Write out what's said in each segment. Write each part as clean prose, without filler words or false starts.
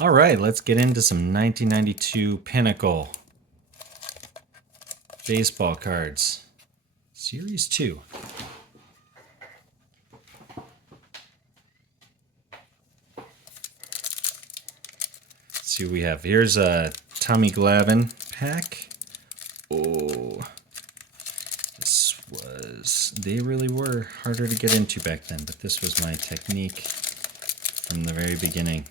All right, let's get into some 1992 Pinnacle baseball cards. Series 2. Let's see what we have. Here's a Tommy Glavine pack. Oh, they really were harder to get into back then, but this was my technique from the very beginning.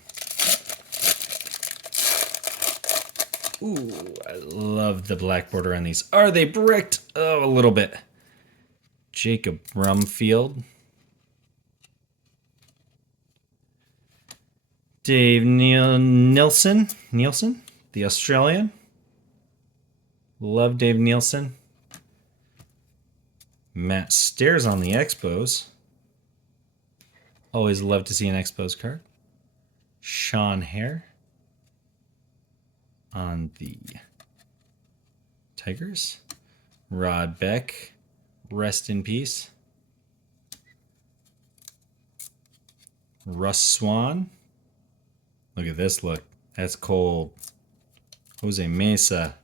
Ooh, I love the black border on these. Are they bricked? Oh, a little bit. Jacob Rumfield. Dave Nielsen, the Australian. Love Dave Nielsen. Matt Stairs on the Expos. Always love to see an Expos card. Sean Hare on the Tigers. Rod Beck, rest in peace. Russ Swan. Look at this look. That's cold. Jose Mesa.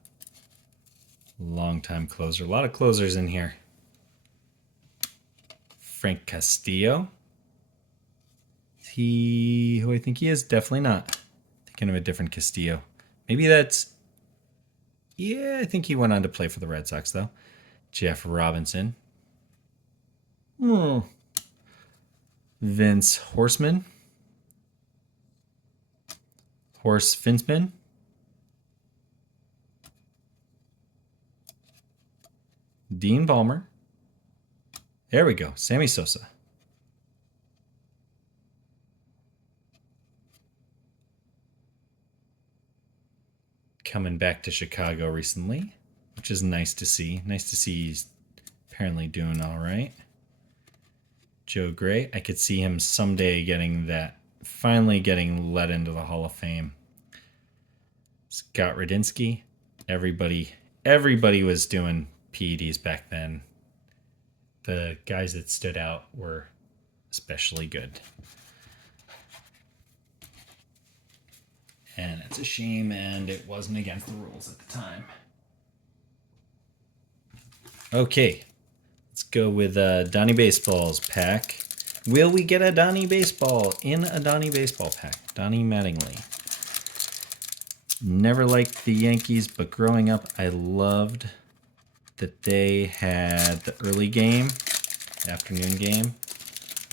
Long-time closer. A lot of closers in here. Frank Castillo. Is he who I think he is? Definitely not. Thinking of a different Castillo. Maybe that's... Yeah, I think he went on to play for the Red Sox, though. Jeff Robinson. Vince Horseman. Horse Finsman. Dean Balmer. There we go. Sammy Sosa. Coming back to Chicago recently, which is nice to see. Nice to see he's apparently doing all right. Joe Gray. I could see him someday finally getting let into the Hall of Fame. Scott Radinsky. Everybody was doing PEDs back then. The guys that stood out were especially good. And it's a shame, and it wasn't against the rules at the time. Okay, let's go with Donnie Baseball's pack. Will we get a Donnie Baseball in a Donnie Baseball pack? Donnie Mattingly. Never liked the Yankees, but growing up, I loved that they had the early game, afternoon game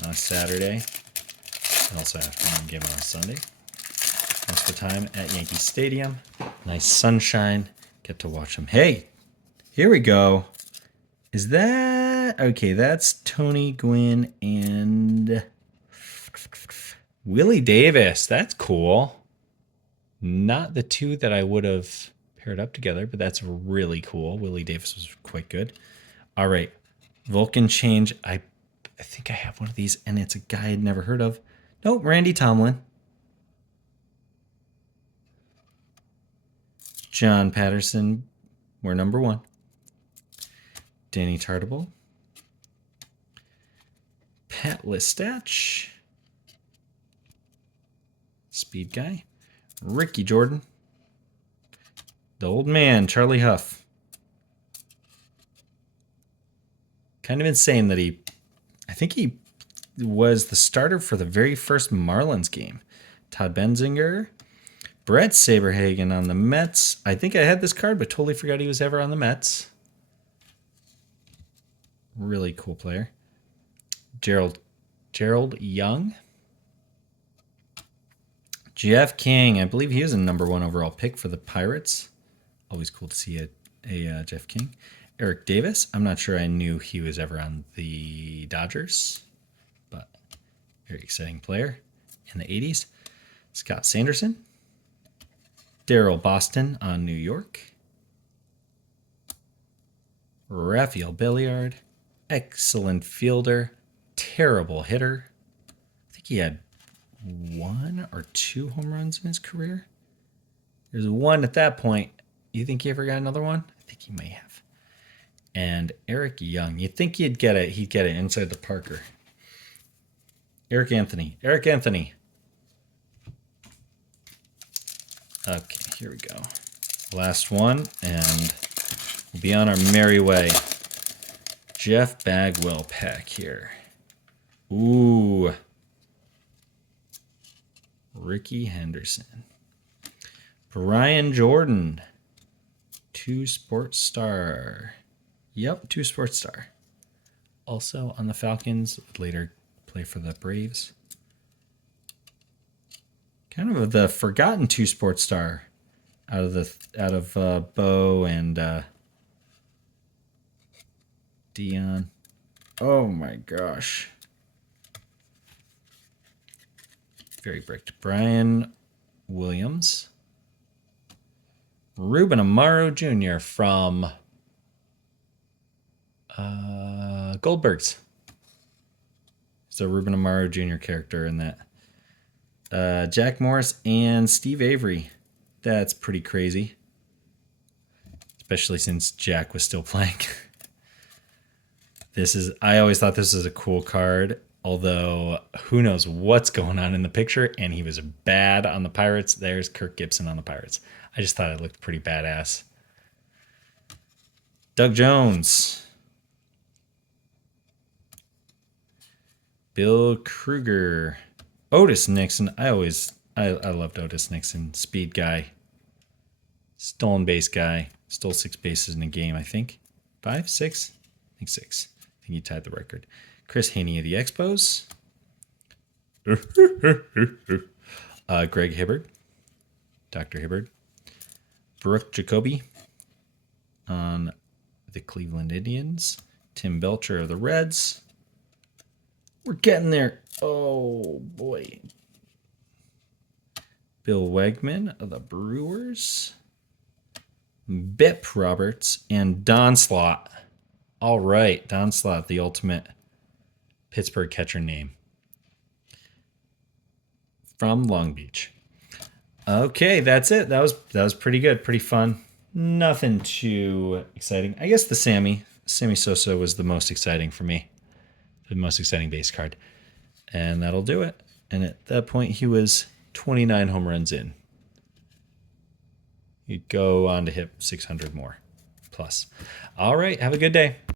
on a Saturday, and also afternoon game on a Sunday. Most of the time at Yankee Stadium. Nice sunshine. Get to watch them. Hey, here we go. Is that... Okay, that's Tony Gwynn and Willie Davis. That's cool. Not the two that I would have paired up together, but that's really cool. Willie Davis was quite good. All right. Vulcan change. I think I have one of these, and it's a guy I'd never heard of. Nope, Randy Tomlin. John Patterson, we're number 1. Danny Tartable. Pat Listach. Speed guy. Ricky Jordan. The old man, Charlie Huff. Kind of insane that I think he was the starter for the very first Marlins game. Todd Benzinger. Brett Saberhagen on the Mets. I think I had this card, but totally forgot he was ever on the Mets. Really cool player. Gerald Young. Jeff King. I believe he was a number 1 overall pick for the Pirates. Always cool to see a Jeff King. Eric Davis. I'm not sure I knew he was ever on the Dodgers, but very exciting player in the 80s. Scott Sanderson. Daryl Boston on New York. Rafael Belliard. Excellent fielder. Terrible hitter. I think he had 1 or 2 home runs in his career. There's 1 at that point. You think he ever got another one? I think he may have. And Eric Young. You'd think he'd get it inside the Parker. Eric Anthony. Okay, here we go. Last one, and we'll be on our merry way. Jeff Bagwell pack here. Ooh. Ricky Henderson. Brian Jordan. 2 sports star. Yep, 2 sports star. Also on the Falcons, would later play for the Braves. Kind of the forgotten 2 sports star out of Bo and Dion. Oh my gosh. Very bricked. Brian Williams. Ruben Amaro Jr. from Goldbergs. It's a Ruben Amaro Jr. character in that. Jack Morris and Steve Avery. That's pretty crazy. Especially since Jack was still playing. I always thought this was a cool card. Although, who knows what's going on in the picture. And he was bad on the Pirates. There's Kirk Gibson on the Pirates. I just thought it looked pretty badass. Doug Jones. Bill Kruger. Otis Nixon. I loved Otis Nixon. Speed guy. Stolen base guy. Stole 6 bases in a game, I think. 5? 6? I think 6. I think he tied the record. Chris Haney of the Expos. Greg Hibbard. Dr. Hibbard. Brooke Jacoby on the Cleveland Indians. Tim Belcher of the Reds. We're getting there. Oh, boy. Bill Wegman of the Brewers. Bip Roberts and Don Slott. All right, Don Slott, the ultimate Pittsburgh catcher name. From Long Beach. Okay, that's it. That was pretty good, pretty fun. Nothing too exciting. I guess the Sammy Sosa was the most exciting for me. The most exciting base card. And that'll do it. And at that point, he was 29 home runs in. He'd go on to hit 600 more plus. All right, have a good day.